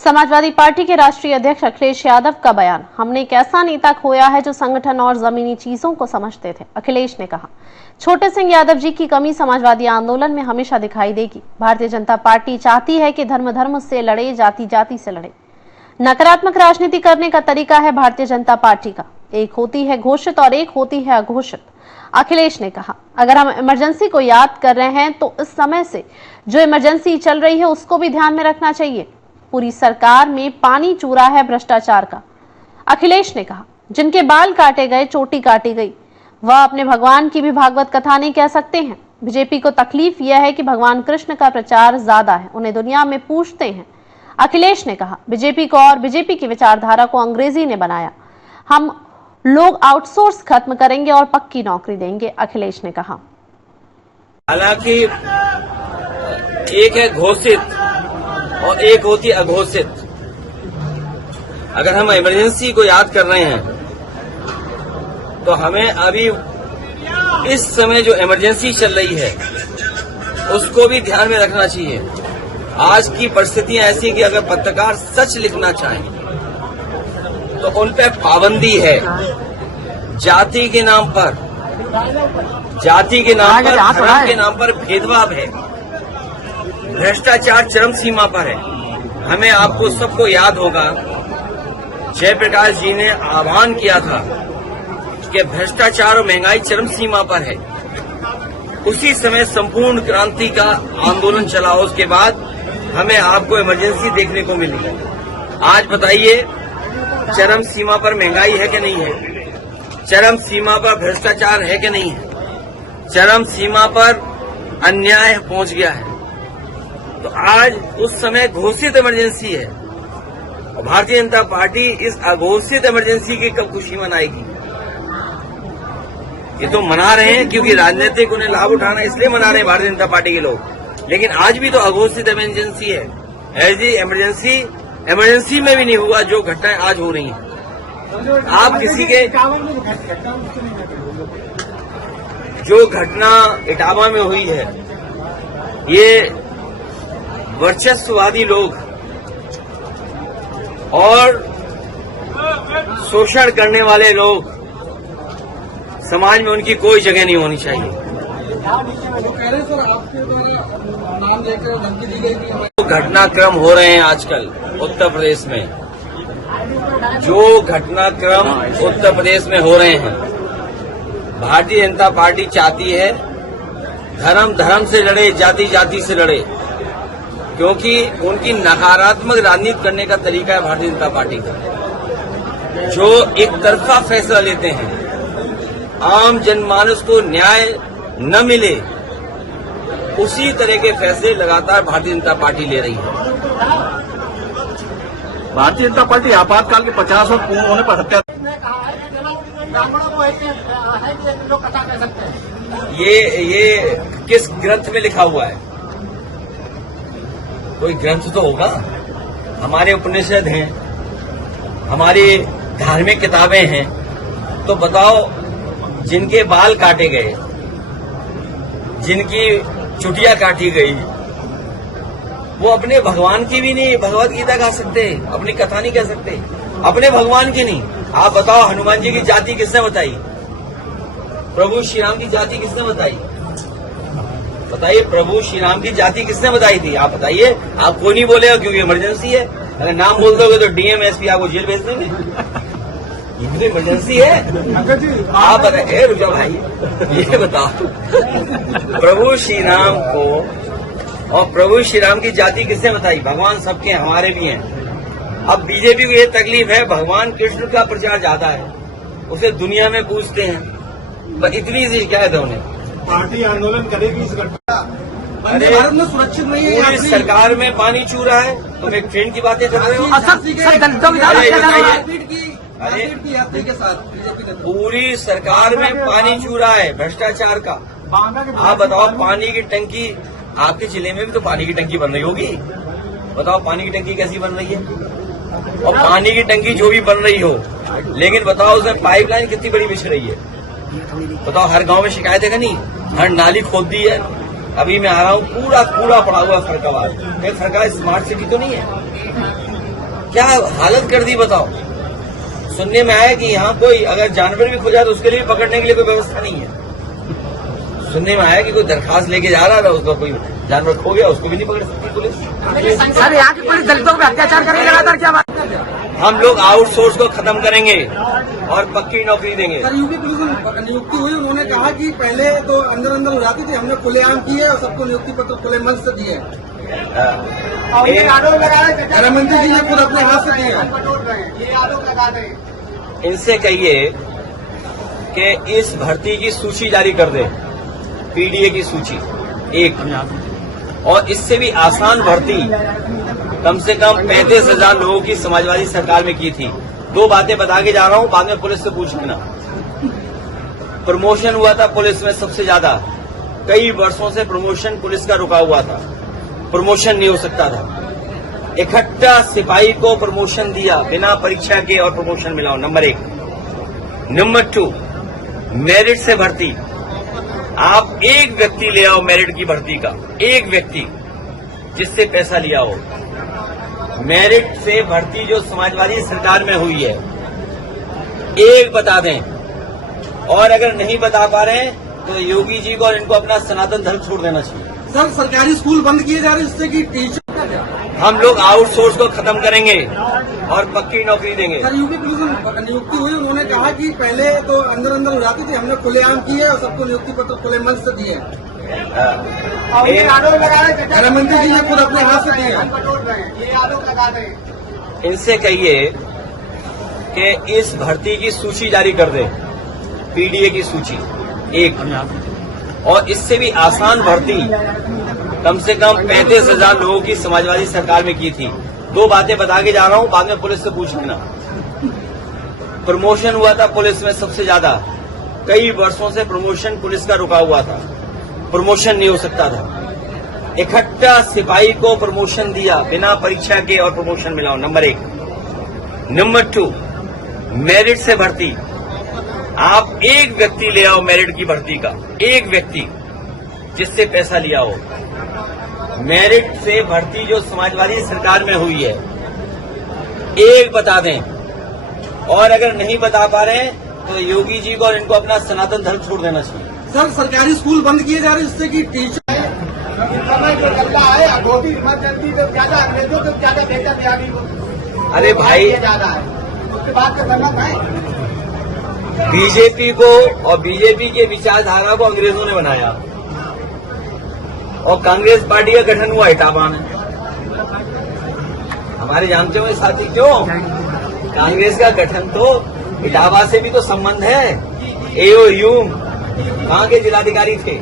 Samajwadi party के राष्ट्रीय अध्यक्ष अखिलेश यादव का बयान, हमने एक ऐसा नेता खोया है जो संगठन और जमीनी चीजों को समझते थे। अखिलेश ने कहा, छोटे सिंह यादव जी की कमी समाजवादी आंदोलन में हमेशा दिखाई देगी। भारतीय जनता पार्टी चाहती है कि धर्म धर्म से लड़े, जाति जाति से लड़े। नकारात्मक राजनीति करने का तरीका है भारतीय जनता पार्टी का। एक होती है घोषित और एक होती है अघोषित। अखिलेश ने कहा, अगर हम इमरजेंसी को याद कर रहे हैं तो इस समय से जो इमरजेंसी चल रही है उसको भी ध्यान में रखना चाहिए। पूरी सरकार में पानी चूरा है भ्रष्टाचार का। अखिलेश ने कहा, जिनके बाल काटे गए, चोटी काटी गई, वह अपने भगवान की भी भागवत कथा नहीं कह सकते हैं। बीजेपी को तकलीफ यह है कि भगवान कृष्ण का प्रचार ज्यादा है, उन्हें दुनिया में पूछते हैं। अखिलेश ने कहा, बीजेपी को और बीजेपी की विचारधारा को अंग्रेजी ने बनाया। हम लोग आउटसोर्स खत्म करेंगे और पक्की नौकरी देंगे, अखिलेश ने कहा। हालांकि एक है घोषित और एक होती अघोषित। अगर हम इमरजेंसी को याद कर रहे हैं तो हमें अभी इस समय जो इमरजेंसी चल रही है उसको भी ध्यान में रखना चाहिए। आज की परिस्थितियां ऐसी कि अगर पत्रकार सच लिखना चाहें तो उन पे पाबंदी है। जाति के नाम पर, धर्म के नाम पर भेदभाव है। भ्रष्टाचार चरम सीमा पर है। हमें आपको सबको याद होगा, जयप्रकाश जी ने आह्वान किया था कि भ्रष्टाचार और महंगाई चरम सीमा पर है। उसी समय संपूर्ण क्रांति का आंदोलन चला। उसके बाद हमें आपको इमरजेंसी देखने को मिली। आज बताइए, चरम सीमा पर महंगाई है कि नहीं है? चरम सीमा पर भ्रष्टाचार है कि नहीं है? चरम सीमा पर अन्याय पहुंच गया है। तो आज उस समय घोषित इमरजेंसी है और भारतीय जनता पार्टी इस अघोषित इमरजेंसी की कब खुशी मनाएगी? ये तो मना रहे हैं क्योंकि राजनीतिक उन्हें लाभ उठाना, इसलिए मना रहे हैं भारतीय जनता पार्टी के लोग। लेकिन आज भी तो अघोषित इमरजेंसी है। ऐसी इमरजेंसी में भी नहीं हुआ जो घटनाएं आज हो रही हैं। आप किसी के जो घटना इटावा में हुई है, ये वर्चस्ववादी लोग और शोषण करने वाले लोग, समाज में उनकी कोई जगह नहीं होनी चाहिए। जो घटनाक्रम हो रहे हैं आजकल उत्तर प्रदेश में, जो घटनाक्रम उत्तर प्रदेश में हो रहे हैं, भारतीय जनता पार्टी चाहती है धर्म धर्म से लड़े, जाति जाति से लड़े, क्योंकि उनकी नकारात्मक राजनीति करने का तरीका है भारतीय जनता पार्टी का। जो एक तरफा फैसला लेते हैं, आम जनमानस को न्याय न मिले, उसी तरह के फैसले लगातार भारतीय जनता पार्टी ले रही है। भारतीय जनता पार्टी आपातकाल के 50 वर्ष पूर्ण होने पर हत्या ये किस ग्रंथ में लिखा हुआ है? कोई ग्रंथ तो होगा। हमारे उपनिषद हैं, हमारी धार्मिक किताबें हैं। तो बताओ, जिनके बाल काटे गए, जिनकी चुटिया काटी गई, वो अपने भगवान की भी नहीं भगवत गीता गा सकते, अपनी कथा नहीं कह सकते, अपने भगवान की नहीं। आप बताओ, हनुमान जी की जाति किसने बताई? प्रभु श्री राम की जाति किसने बताई? बताइए, प्रभु श्री राम की जाति किसने बताई थी? आप बताइए। आप कोई नहीं बोलेगा क्योंकि इमरजेंसी है। अगर नाम बोल दोगे तो डीएम एसपी आपको जेल भेज देंगे। ये तो इमरजेंसी है। आप बताइए, रुक जाओ भाई, ये बताओ, प्रभु श्री राम को और प्रभु श्री राम की जाति किसने बताई? भगवान सबके, हमारे भी हैं। अब बीजेपी को ये तकलीफ है, भगवान कृष्ण का प्रचार ज्यादा है, उसे दुनिया में पूछते हैं। बस इतनी सी शिकायत है उन्हें। पार्टी आंदोलन करेगी इस घटना। अरे भारत में सुरक्षित नहीं है। पूरी सरकार में पानी चू रहा है, तुम एक ट्रेन की बातें कर रहे हो। पूरी सरकार में पानी चू रहा है भ्रष्टाचार का। आप बताओ, पानी की टंकी, आपके जिले में भी तो पानी की टंकी बन रही होगी। बताओ, पानी की टंकी कैसी बन रही है? और पानी की टंकी जो भी बन रही हो, लेकिन बताओ उसमें पाइपलाइन कितनी बड़ी बिछ रही है। बताओ, हर गांव में शिकायत है नहीं? हर नाली खोद दी है। अभी मैं आ रहा हूँ, पूरा पड़ा हुआ फरकवार। फरका स्मार्ट सिटी तो नहीं है। क्या हालत कर दी बताओ। सुनने में आया कि यहाँ कोई अगर जानवर भी खो जाए तो उसके लिए पकड़ने के लिए कोई व्यवस्था नहीं है। सुनने में आया कि कोई दरखास्त लेके जा रहा था, उसका कोई जानवर खो गया, उसको भी नहीं पकड़ सकती पुलिस। सर यहाँ की पुलिस दलितों पर अत्याचार कर रही है लगातार, क्या बात है? हम लोग आउटसोर्स को खत्म करेंगे और पक्की नौकरी देंगे। सर यूपी पुलिस में नियुक्ति हुई, उन्होंने कहा कि पहले तो अंदर अंदर हो जाती थी, हमने खुलेआम की है और सबको नियुक्ति पत्र खुले मन से दिए। गृह मंत्री जी ने खुद अपने हाथ से दिए। इनसे कहिए कि इस भर्ती की सूची जारी कर दे, पीडीए की सूची एक, और इससे भी आसान भर्ती कम से कम 35,000 लोगों की समाजवादी सरकार में की थी। 2 बातें बता के जा रहा हूं, बाद में पुलिस से पूछ लेना। प्रमोशन हुआ था पुलिस में सबसे ज्यादा, कई वर्षों से प्रमोशन पुलिस का रुका हुआ था, प्रमोशन नहीं हो सकता था। इकट्ठा सिपाही को प्रमोशन दिया बिना परीक्षा के और प्रमोशन मिला, नंबर 1। नंबर 2, मेरिट से भर्ती। आप एक व्यक्ति ले आओ मेरिट की भर्ती का, एक व्यक्ति जिससे पैसा लिया हो। मेरिट से भर्ती जो समाजवादी सरकार में हुई है, एक बता दें, और अगर नहीं बता पा रहे हैं तो योगी जी को और इनको अपना सनातन धर्म छोड़ देना चाहिए। सर सरकारी स्कूल बंद किए जा रहे हैं जिससे कि टीचर, हम लोग आउटसोर्स को खत्म करेंगे और पक्की नौकरी देंगे। सर यूपी पुलिस में नियुक्ति हुई, उन्होंने कहा कि पहले तो अंदर अंदर हो जाती थी, हमने खुलेआम की है और सबको नियुक्ति पत्र खुले मन से दिए। गृह मंत्री जी ने खुद अपने हाथ से दिए। इनसे कहिए कि इस भर्ती की सूची जारी कर दे, पीडीए की सूची एक, और इससे भी आसान भर्ती कम से कम 35,000 लोगों की समाजवादी सरकार में की थी। 2 बातें बता के जा रहा हूं, बाद में पुलिस से पूछ लेना। प्रमोशन हुआ था पुलिस में सबसे ज्यादा, कई वर्षों से प्रमोशन पुलिस का रुका हुआ था, प्रमोशन नहीं हो सकता था। इकट्ठा सिपाही को प्रमोशन दिया बिना परीक्षा के और प्रमोशन मिला, नंबर 1। नंबर 2, मेरिट से भर्ती। आप एक व्यक्ति ले आओ मेरिट की भर्ती का, एक व्यक्ति जिससे पैसा लिया हो। मेरिट से भर्ती जो समाजवादी सरकार में हुई है, एक बता दें, और अगर नहीं बता पा रहे हैं तो योगी जी को और इनको अपना सनातन धर्म छोड़ देना चाहिए। सर सरकारी स्कूल बंद किए जा रहे हैं जिससे कि टीचर, अरे भाई, बीजेपी को और बीजेपी के विचारधारा को अंग्रेजों ने बनाया, और कांग्रेस पार्टी का गठन हुआ इटावा में। हमारे जानते हुए साथी, क्यों कांग्रेस का गठन तो इटावा से भी तो संबंध है। एओ ह्यूम वहां के जिलाधिकारी थे,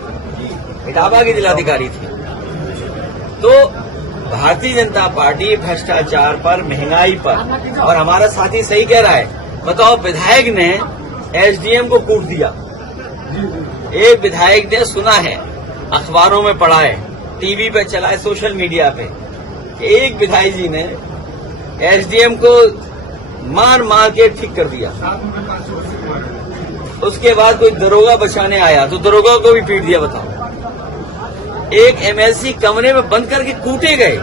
इटावा के जिलाधिकारी थे। तो भारतीय जनता पार्टी भ्रष्टाचार पर, महंगाई पर, और हमारा साथी सही कह रहा है, बताओ, विधायक ने एसडीएम को कूट दिया। एक विधायक ने, सुना है, अखबारों में पढ़ा है, टीवी पे चला है, सोशल मीडिया पे, एक विधायक जी ने एसडीएम को मार मार के ठीक कर दिया। उसके बाद कोई दरोगा बचाने आया तो दरोगा को भी पीट दिया। बताओ, एक एमएलसी कमरे में बंद करके कूटे गए,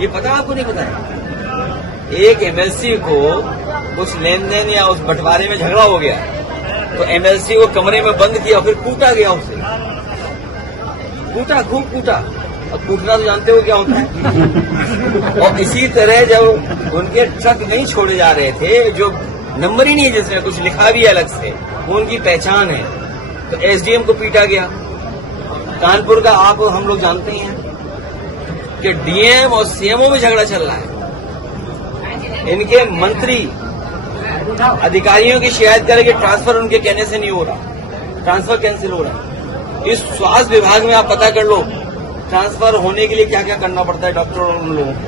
ये पता आपको नहीं पता है? एक एमएलसी को कुछ लेन देन या उस बंटवारे में झगड़ा हो गया तो एमएलसी को कमरे में बंद किया, फिर कूटा गया, उसे कूटा, खूब कूटा। अब कूटना तो जानते हो क्या होता है। और इसी तरह जब उनके ट्रक नहीं छोड़े जा रहे थे, जो नंबर ही नहीं है जिसमें कुछ लिखा भी है अलग से, वो उनकी पहचान है, तो एसडीएम को पीटा गया। कानपुर का आप और हम लोग जानते ही हैं कि डीएम और सीएमओ में झगड़ा चल रहा है। इनके मंत्री अधिकारियों की शिकायत करें कि ट्रांसफर उनके कहने से नहीं हो रहा, ट्रांसफर कैंसिल हो रहा। इस स्वास्थ्य विभाग में आप पता कर लो ट्रांसफर होने के लिए क्या क्या करना पड़ता है डॉक्टरों और उन लोगों को।